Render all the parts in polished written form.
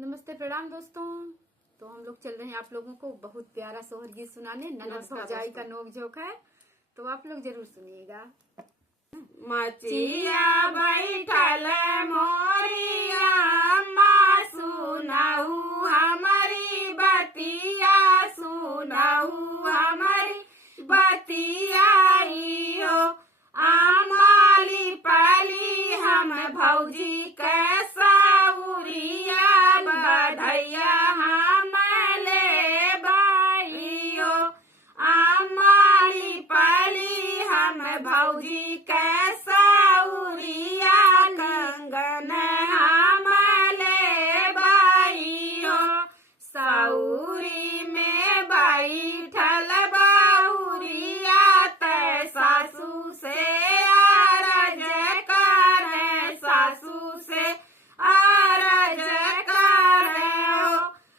नमस्ते प्रणाम दोस्तों। तो हम लोग चल रहे हैं आप लोगों को बहुत प्यारा सोहर गीत सुनाने। ननद भौजाई का नोक झोंक है, तो आप लोग जरूर सुनिएगा। मचिया बैठल मोरिया माँ सुनाऊ हमारी बतिया, सुनाऊ हमारी बतिया हो। आमाली पाली हम भौजी कैसा उरिया, बधैया हम ले बाइयो। आमाली पाली हम भौजी कैसा उरिया, कंगन हम ले बाइयो। सौरी में बैठल बहुरिया, तै सासू से आरज करे, सासू से आरज करे हो।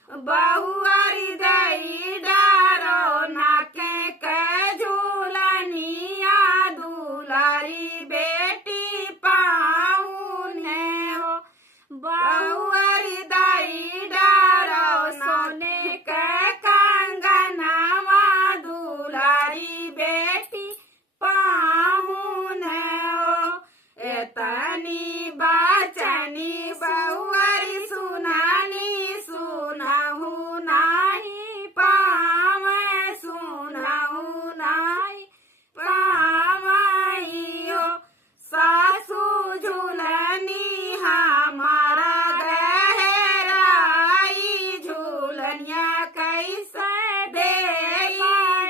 बहुआरी दई डारो नाके के झूलनिया, दुलारी बेटी पाऊने हो। बहुआरी दई डारो सोने के कंगनवा, दुलारी बेटी पाऊने हो। एतनी बचनी बहुआरी सुनानी, सुनाहू नाही पावे, सुनाहू नाही पावई हो। सासू झूलनी हमारा गहराई, झूलनिया कैसे दे,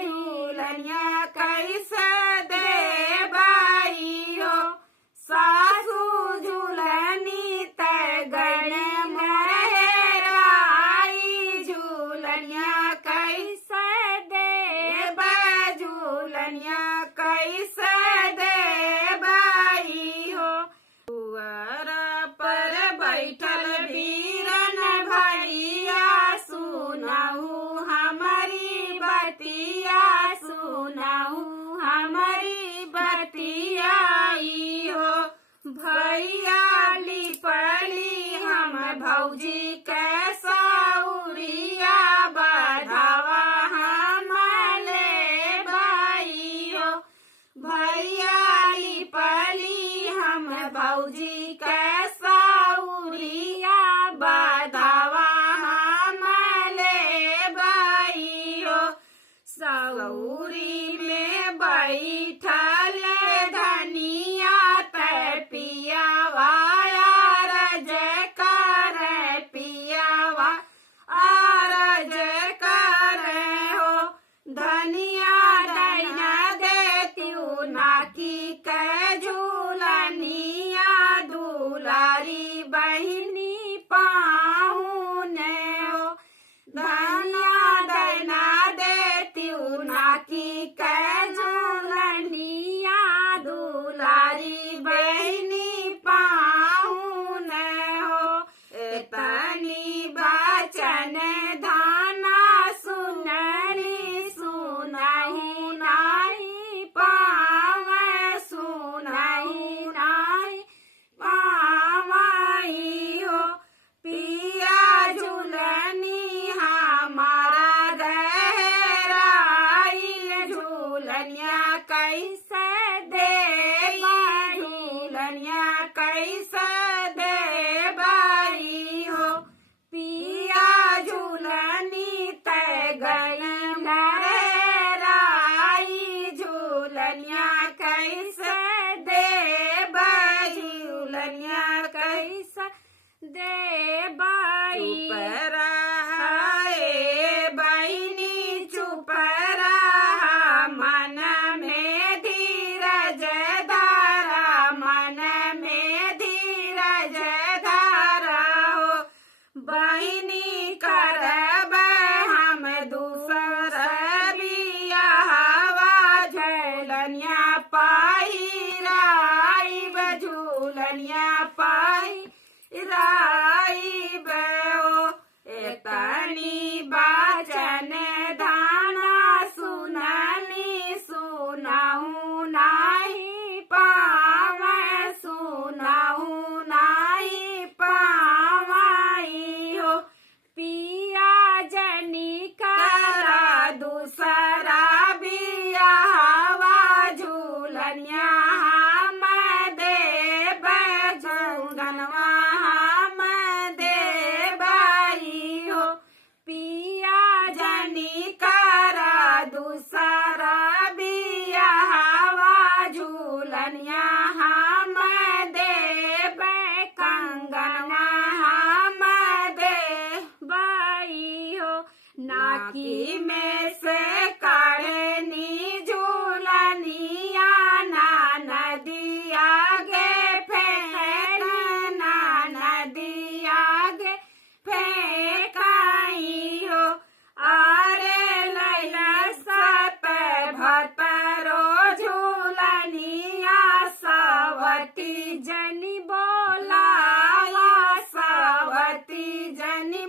झूलनिया कैसे दे बाई हो। सासू झूलनी तै गणे मरहराई, झूलनिया कैसे दे बा, झूलनिया कैसे दे बाई हो। दुआरा पर बैठल बीरन भैया, सुनाऊ हमारी बतिया, सुनाऊ हमारी बतिया हो। भैया लिपली हम भौजी कैसा उरिया, बधावा हम ले बाई हो। भैया लिपली हम भौजी कैसा उरिया, बधावा हम ले बाई हो। सौरी में बैठल धनिया, तै पियावा आरज करे, पियावा आरज करे हो। धनिया दैना देत्यू नाकी के झूलनिया, दुलारी बहिनी पाहुने हो। धनिया दैना देत्यू नाकी के झूलनिया, दुलारी बहिनी पाहुने हो। एतनी बचन धाना सुननी, सुनाही नाही पावे, सुनाही नाही पावई हो। पिया झूलनी हमारा गहराई, झूलनिया कैसे दे, झूलनिया कैसे दे बाई हो। पिया झूलनी तै गई मरहराई, झूलनिया कैसे दे बाई, झूलनिया कैसे दे बाई। चुप रहे बहिनी, चुप रहा, मन में धीरज धारा, मन में धीरज धारा हो। बहिनी करब हम दूसर बियाहवा, झूलनिया पहिराई, झूलनिया पहिराई बो। एतनी बचन धाना सुननी, सुनाऊ नाही पावे, सुनाऊ नाही पावई हो। बाकी में से काढ़नी झूलनिया ना नदिया गे फेंक ना नदिया गे फेंकाई हो अरे लैला सत भतरो झूलनिया सवती जनी बोलाया सवती जनी